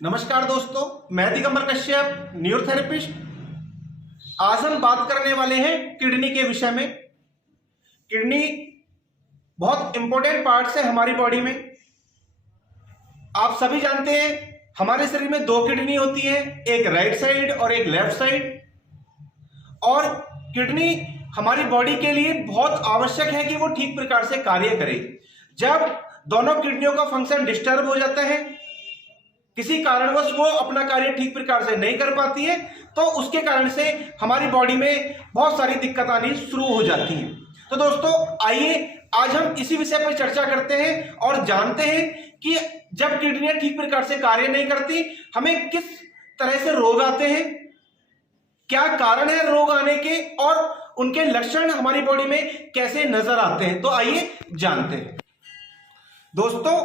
नमस्कार दोस्तों, मैं दिगंबर कश्यप, न्यूरोथेरेपिस्ट। आज हम बात करने वाले हैं किडनी के विषय में। किडनी बहुत इंपॉर्टेंट पार्ट है हमारी बॉडी में। आप सभी जानते हैं हमारे शरीर में दो किडनी होती है, एक राइट साइड और एक लेफ्ट साइड। और किडनी हमारी बॉडी के लिए बहुत आवश्यक है कि वो ठीक प्रकार से कार्य करे। जब दोनों किडनियों का फंक्शन डिस्टर्ब हो जाता है, किसी कारणवश वो अपना कार्य ठीक प्रकार से नहीं कर पाती है, तो उसके कारण से हमारी बॉडी में बहुत सारी दिक्कत आनी शुरू हो जाती है। तो दोस्तों, आइए आज हम इसी विषय पर चर्चा करते हैं और जानते हैं कि जब किडनियां ठीक प्रकार से कार्य नहीं करती, हमें किस तरह से रोग आते हैं, क्या कारण है रोग आने के और उनके लक्षण हमारी बॉडी में कैसे नजर आते हैं। तो आइए जानते हैं। दोस्तों,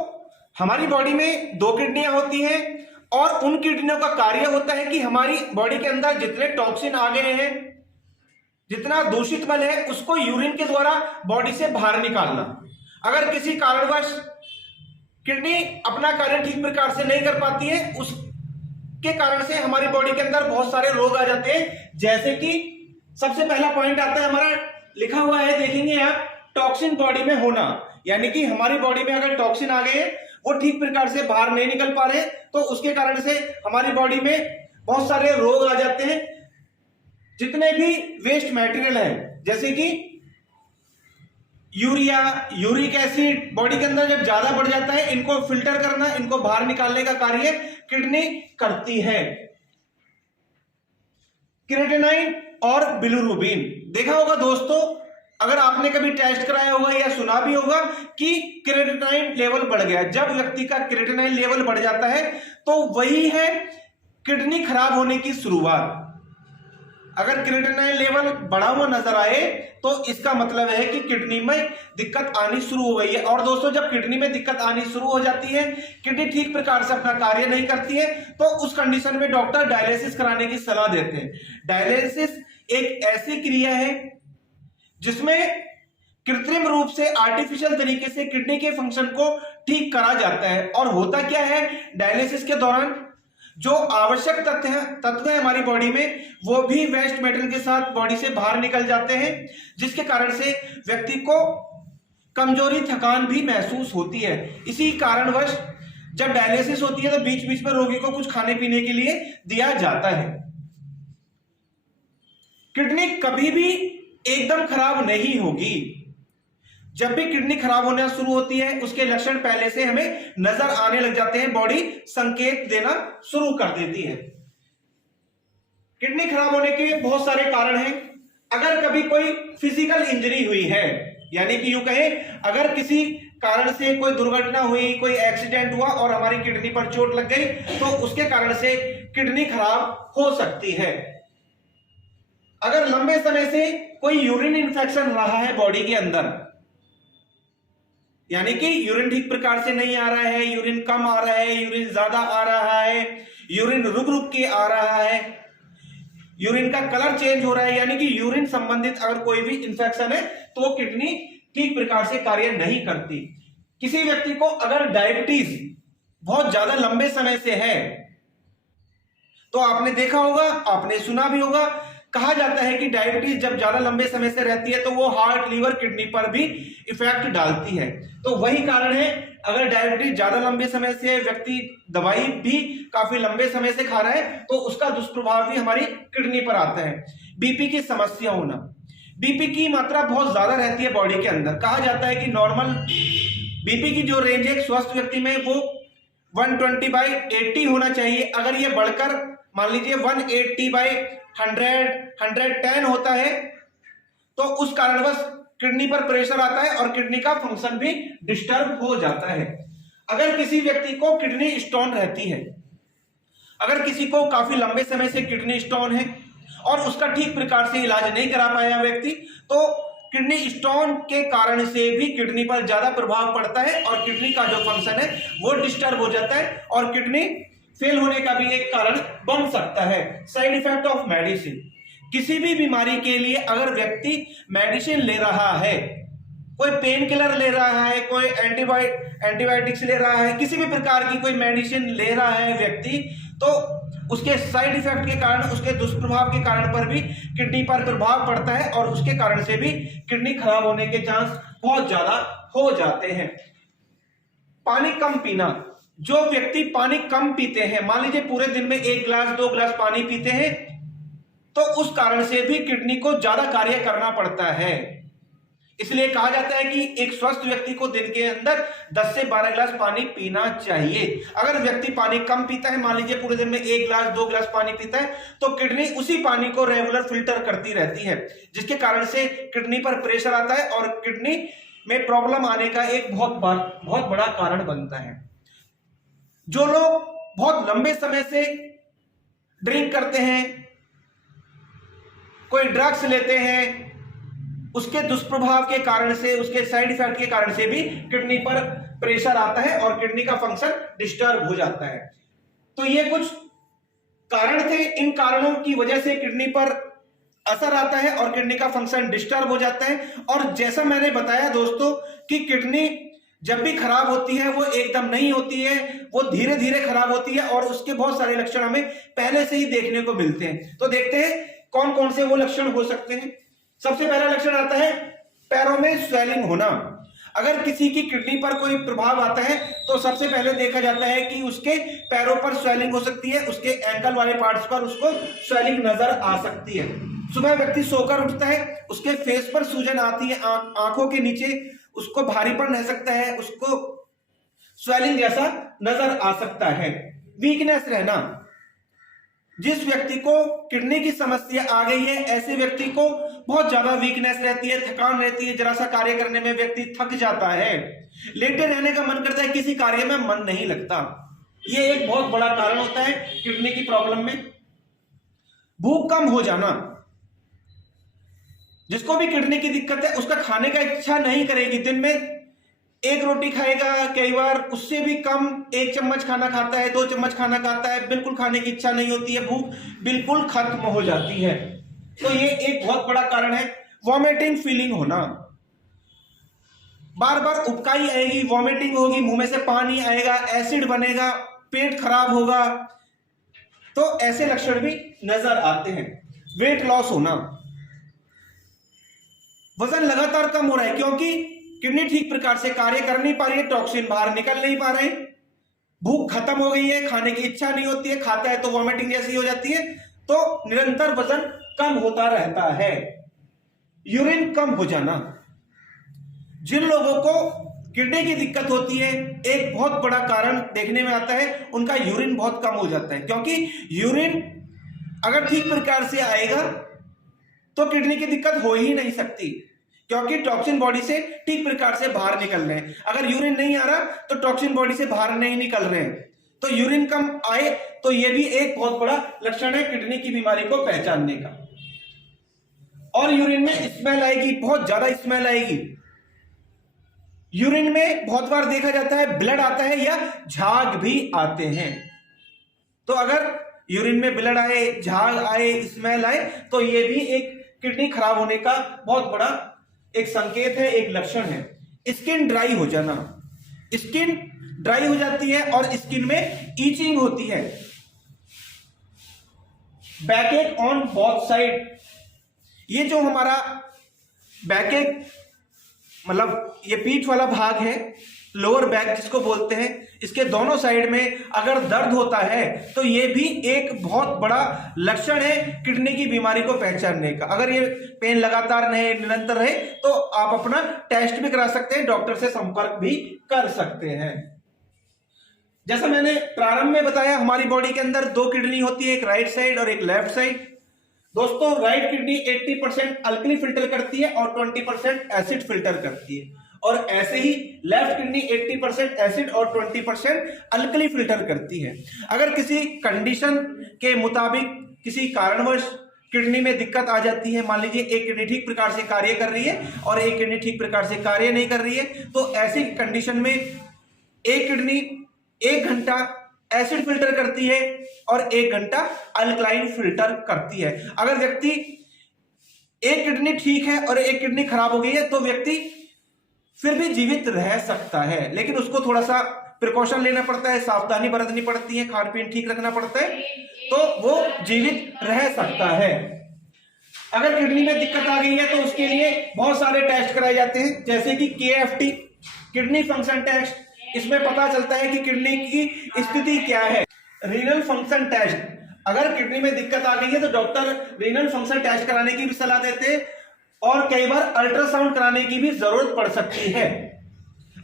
हमारी बॉडी में दो किडनियां होती हैं और उन किडनियों का कार्य होता है कि हमारी बॉडी के अंदर जितने टॉक्सिन आ गए हैं, जितना दूषित मल है, उसको यूरिन के द्वारा बॉडी से बाहर निकालना। अगर किसी कारणवश किडनी अपना कार्य ठीक प्रकार से नहीं कर पाती है, उसके कारण से हमारी बॉडी के अंदर बहुत सारे रोग आ जाते हैं। जैसे कि सबसे पहला पॉइंट आता है हमारा, लिखा हुआ है, देखेंगे आप, टॉक्सिन बॉडी में होना। यानी कि हमारी बॉडी में अगर टॉक्सिन आ गए, वो ठीक प्रकार से बाहर नहीं निकल पा रहे, तो उसके कारण से हमारी बॉडी में बहुत सारे रोग आ जाते हैं। जितने भी वेस्ट मटेरियल है, जैसे कि यूरिया, यूरिक एसिड बॉडी के अंदर जब ज्यादा बढ़ जाता है, इनको फिल्टर करना, इनको बाहर निकालने का कार्य किडनी करती है। क्रिएटिनिन और बिलिरुबिन, देखा होगा दोस्तों, अगर आपने कभी टेस्ट कराया होगा या सुना भी होगा कि क्रिएटिनिन लेवल बढ़ गया। जब व्यक्ति का क्रिएटिनिन लेवल बढ़ जाता है, तो वही है किडनी खराब होने की शुरुआत। अगर क्रिएटिनिन लेवल बढ़ा हुआ नजर आए, तो इसका मतलब है कि किडनी में दिक्कत आनी शुरू हो गई है। और दोस्तों, जब किडनी में दिक्कत आनी शुरू हो जाती है, किडनी ठीक प्रकार से अपना कार्य नहीं करती है, तो उस कंडीशन में डॉक्टर डायलिसिस कराने की सलाह देते हैं। डायलिसिस एक ऐसी क्रिया है जिसमें कृत्रिम रूप से, आर्टिफिशियल तरीके से किडनी के फंक्शन को ठीक करा जाता है। और होता क्या है, डायलिसिस के दौरान जो आवश्यक तत्व है हमारी बॉडी में, वो भी वेस्ट मेटेरियल के साथ बॉडी से बाहर निकल जाते हैं, जिसके कारण से व्यक्ति को कमजोरी, थकान भी महसूस होती है। इसी कारणवश जब डायलिसिस होती है, तो बीच बीच में रोगी को कुछ खाने पीने के लिए दिया जाता है। किडनी कभी भी एकदम खराब नहीं होगी। जब भी किडनी खराब होना शुरू होती है, उसके लक्षण पहले से हमें नजर आने लग जाते हैं, बॉडी संकेत देना शुरू कर देती है। किडनी खराब होने के बहुत सारे कारण हैं। अगर कभी कोई फिजिकल इंजरी हुई है, यानी कि यूं कहें, अगर किसी कारण से कोई दुर्घटना हुई, कोई एक्सीडेंट हुआ और हमारी किडनी पर चोट लग गई, तो उसके कारण से किडनी खराब हो सकती है। अगर लंबे समय से कोई यूरिन इन्फेक्शन रहा है बॉडी के अंदर, यानी कि यूरिन ठीक प्रकार से नहीं आ रहा है, यूरिन कम आ रहा है, यूरिन ज्यादा आ रहा है, यूरिन रुक रुक के आ रहा है, यूरिन का कलर चेंज हो रहा है, यानी कि यूरिन संबंधित अगर कोई भी इंफेक्शन है, तो किडनी ठीक प्रकार से कार्य नहीं करती। किसी व्यक्ति को अगर डायबिटीज बहुत ज्यादा लंबे समय से है, तो आपने देखा होगा, आपने सुना भी होगा, कहा जाता है कि डायबिटीज जब ज्यादा लंबे समय से रहती है, तो वो हार्ट, लीवर, किडनी पर भी इफेक्ट डालती है। तो वही कारण है, अगर डायबिटीज ज्यादा लंबे समय से, व्यक्ति दवाई भी काफी लंबे समय से खा रहा है, तो उसका दुष्प्रभाव भी हमारी किडनी पर आता है। बीपी की समस्या होना, बीपी की मात्रा बहुत ज्यादा रहती है बॉडी के अंदर। कहा जाता है कि नॉर्मल बीपी की जो रेंज है स्वस्थ व्यक्ति में, वो 120/80 होना चाहिए। अगर ये बढ़कर मान लीजिए 180/100, 110 होता है, तो उस कारणवश किडनी पर प्रेशर आता है और किडनी का फंक्शन भी डिस्टर्ब हो जाता है। अगर किसी व्यक्ति को किडनी स्टोन रहती है, अगर किसी को काफी लंबे समय से किडनी स्टोन है और उसका ठीक प्रकार से इलाज नहीं करा पाया व्यक्ति, तो किडनी स्टोन के कारण से भी किडनी पर ज्यादा प्रभाव पड़ता है और किडनी का जो फंक्शन है वो डिस्टर्ब हो जाता है और किडनी फेल होने का भी एक कारण बन सकता है। साइड इफेक्ट ऑफ मेडिसिन, किसी भी बीमारी के लिए अगर व्यक्ति मेडिसिन ले रहा है, कोई पेन किलर ले रहा है, कोई एंटीबायोटिक्स ले रहा है, किसी भी प्रकार की कोई मेडिसिन ले रहा है व्यक्ति, तो उसके साइड इफेक्ट के कारण, उसके दुष्प्रभाव के कारण पर भी किडनी पर प्रभाव पड़ता है और उसके कारण से भी किडनी खराब होने के चांस बहुत ज्यादा हो जाते हैं। पानी कम पीना, जो व्यक्ति पानी कम पीते हैं, मान लीजिए पूरे दिन में 1 गिलास 2 गिलास पानी पीते हैं, तो उस कारण से भी किडनी को ज्यादा कार्य करना पड़ता है। इसलिए कहा जाता है कि एक स्वस्थ व्यक्ति को दिन के अंदर 10 से 12 गिलास पानी पीना चाहिए। अगर व्यक्ति पानी कम पीता है, मान लीजिए पूरे दिन में 1 गिलास 2 गिलास पानी पीता है, तो किडनी उसी पानी को रेगुलर फिल्टर करती रहती है, जिसके कारण से किडनी पर प्रेशर आता है और किडनी में प्रॉब्लम आने का एक बहुत बड़ा कारण बनता है। जो लोग बहुत लंबे समय से ड्रिंक करते हैं, कोई ड्रग्स लेते हैं, उसके दुष्प्रभाव के कारण से, उसके साइड इफेक्ट के कारण से भी किडनी पर प्रेशर आता है और किडनी का फंक्शन डिस्टर्ब हो जाता है। तो ये कुछ कारण थे, इन कारणों की वजह से किडनी पर असर आता है और किडनी का फंक्शन डिस्टर्ब हो जाता है। और जैसा मैंने बताया दोस्तों कि किडनी जब भी खराब होती है वो एकदम नहीं होती है, वो धीरे धीरे खराब होती है और उसके बहुत सारे लक्षण हमें पहले से ही देखने को मिलते हैं। तो देखते हैं कौन कौन से वो लक्षण हो सकते हैं। सबसे पहला लक्षण आता है पैरों में स्वेलिंग होना। अगर किसी की किडनी पर कोई प्रभाव आता है तो सबसे पहले देखा जाता है कि उसके पैरों पर स्वेलिंग हो सकती है, उसके एंकल वाले पार्ट्स पर उसको स्वेलिंग नजर आ सकती है। सुबह व्यक्ति सोकर उठता है, उसके फेस पर सूजन आती है, आंखों के नीचे उसको भारीपन रह सकता है, उसको स्वेलिंग जैसा नजर आ सकता है। वीकनेस रहना, जिस व्यक्ति को किडनी की समस्या आ गई है ऐसे व्यक्ति को बहुत ज्यादा वीकनेस रहती है, थकान रहती है, जरा सा कार्य करने में व्यक्ति थक जाता है, लेटे रहने का मन करता है, किसी कार्य में मन नहीं लगता। ये एक बहुत बड़ा कारण होता है किडनी की प्रॉब्लम में। भूख कम हो जाना, जिसको भी किडनी की दिक्कत है उसका खाने का इच्छा नहीं करेगी, दिन में 1 रोटी खाएगा, कई बार उससे भी कम 1 चम्मच खाना खाता है, 2 चम्मच खाना खाता है, बिल्कुल खाने की इच्छा नहीं होती है, भूख बिल्कुल खत्म हो जाती है। तो ये एक बहुत बड़ा कारण है। वॉमिटिंग फीलिंग होना, बार बार उबकाई आएगी, वॉमिटिंग होगी, मुंह में से पानी आएगा, एसिड बनेगा, पेट खराब होगा, तो ऐसे लक्षण भी नजर आते हैं। वेट लॉस होना, वजन लगातार कम हो रहा है क्योंकि किडनी ठीक प्रकार से कार्य कर नहीं पा रही है, टॉक्सिन बाहर निकल नहीं पा रहे, भूख खत्म हो गई है, खाने की इच्छा नहीं होती है, खाता है तो वॉमिटिंग जैसी हो जाती है, तो निरंतर वजन कम होता रहता है। यूरिन कम हो जाना, जिन लोगों को किडनी की दिक्कत होती है एक बहुत बड़ा कारण देखने में आता है, उनका यूरिन बहुत कम हो जाता है, क्योंकि यूरिन अगर ठीक प्रकार से आएगा तो किडनी की दिक्कत हो ही नहीं सकती, क्योंकि टॉक्सिन बॉडी से ठीक प्रकार से बाहर निकल रहे हैं। अगर यूरिन नहीं आ रहा तो टॉक्सिन बॉडी से बाहर नहीं निकल रहे हैं, तो यूरिन कम आए तो यह भी एक बहुत बड़ा लक्षण है किडनी की बीमारी को पहचानने का। और यूरिन में स्मेल आएगी, बहुत ज्यादा स्मेल आएगी। यूरिन में बहुत बार देखा जाता है ब्लड आता है या झाग भी आते हैं। तो अगर यूरिन में ब्लड आए, झाग आए, स्मेल आए, तो यह भी एक किडनी खराब होने का बहुत बड़ा एक संकेत है, एक लक्षण है। स्किन ड्राई हो जाना, स्किन ड्राई हो जाती है और स्किन में ईचिंग होती है। बैकएक ऑन बोथ साइड, ये जो हमारा बैकएक मतलब ये पीठ वाला भाग है, लोअर बैक जिसको बोलते हैं, इसके दोनों साइड में अगर दर्द होता है तो ये भी एक बहुत बड़ा लक्षण है किडनी की बीमारी को पहचानने का। अगर ये पेन लगातार रहे, निरंतर रहे, तो आप अपना टेस्ट भी करा सकते हैं, डॉक्टर से संपर्क भी कर सकते हैं। जैसा मैंने प्रारंभ में बताया, हमारी बॉडी के अंदर 2 किडनी होती है, एक राइट साइड और एक लेफ्ट साइड। दोस्तों, राइट किडनी 80% अल्कली फिल्टर करती है और 20% एसिड फिल्टर करती है, और ऐसे ही लेफ्ट किडनी 80% एसिड और 20% अल्कली फिल्टर करती है। अगर किसी कंडीशन के मुताबिक किसी कारणवश किडनी में दिक्कत आ जाती है, मान लीजिए एक किडनी ठीक प्रकार से कार्य कर रही है और एक किडनी ठीक प्रकार से कार्य नहीं कर रही है, तो ऐसी कंडीशन में एक किडनी 1 घंटा एसिड फिल्टर करती है और 1 घंटा अल्कलाइन फिल्टर करती है। अगर व्यक्ति एक किडनी ठीक है और एक किडनी खराब हो गई है, तो व्यक्ति फिर भी जीवित रह सकता है, लेकिन उसको थोड़ा सा प्रिकॉशन लेना पड़ता है, सावधानी बरतनी पड़ती है, खान पीन ठीक रखना पड़ता है, तो वो जीवित रह सकता है। अगर किडनी में दिक्कत आ गई है तो उसके लिए बहुत सारे टेस्ट कराए जाते हैं, जैसे कि KFT, किडनी फंक्शन टेस्ट। इसमें पता चलता है कि किडनी की स्थिति क्या है। रीनल फंक्शन टेस्ट, अगर किडनी में दिक्कत आ गई है तो डॉक्टर रीनल फंक्शन टेस्ट कराने की भी सलाह देते हैं, और कई बार अल्ट्रासाउंड कराने की भी जरूरत पड़ सकती है।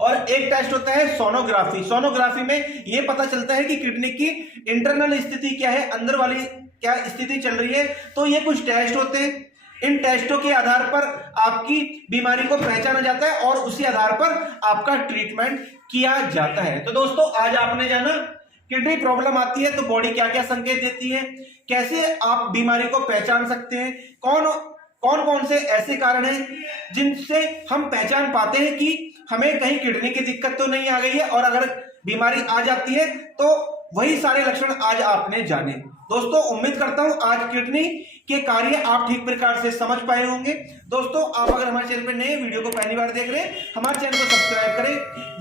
और एक टेस्ट होता है सोनोग्राफी। सोनोग्राफी में यह पता चलता है कि किडनी की इंटरनल स्थिति क्या है, अंदर वाली क्या स्थिति चल रही है। तो ये कुछ टेस्ट होते हैं, इन टेस्टों के आधार पर आपकी बीमारी को पहचाना जाता है और उसी आधार पर आपका ट्रीटमेंट किया जाता है। तो दोस्तों, आज आपने जाना किडनी प्रॉब्लम आती है तो बॉडी क्या क्या संकेत देती है, कैसे आप बीमारी को पहचान सकते हैं, कौन कौन से ऐसे कारण हैं जिनसे हम पहचान पाते हैं कि हमें कहीं किडनी की दिक्कत तो नहीं आ गई है, और अगर बीमारी आ जाती है तो वही सारे लक्षण आज आपने जाने। दोस्तों, उम्मीद करता हूं आज किडनी के कार्य आप ठीक प्रकार से समझ पाए होंगे। दोस्तों, आप अगर हमारे चैनल पर नए, वीडियो को पहली बार देख रहे हैं, हमारे चैनल को सब्सक्राइब करें,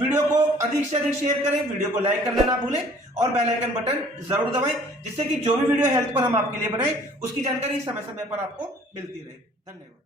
वीडियो को अधिक से अधिक शेयर करें, वीडियो को लाइक करना ना भूलें और बेल आइकन बटन जरूर दबाएं, जिससे कि जो भी वीडियो हेल्थ पर हम आपके लिए बनाए उसकी जानकारी समय समय पर आपको मिलती रहे। धन्यवाद।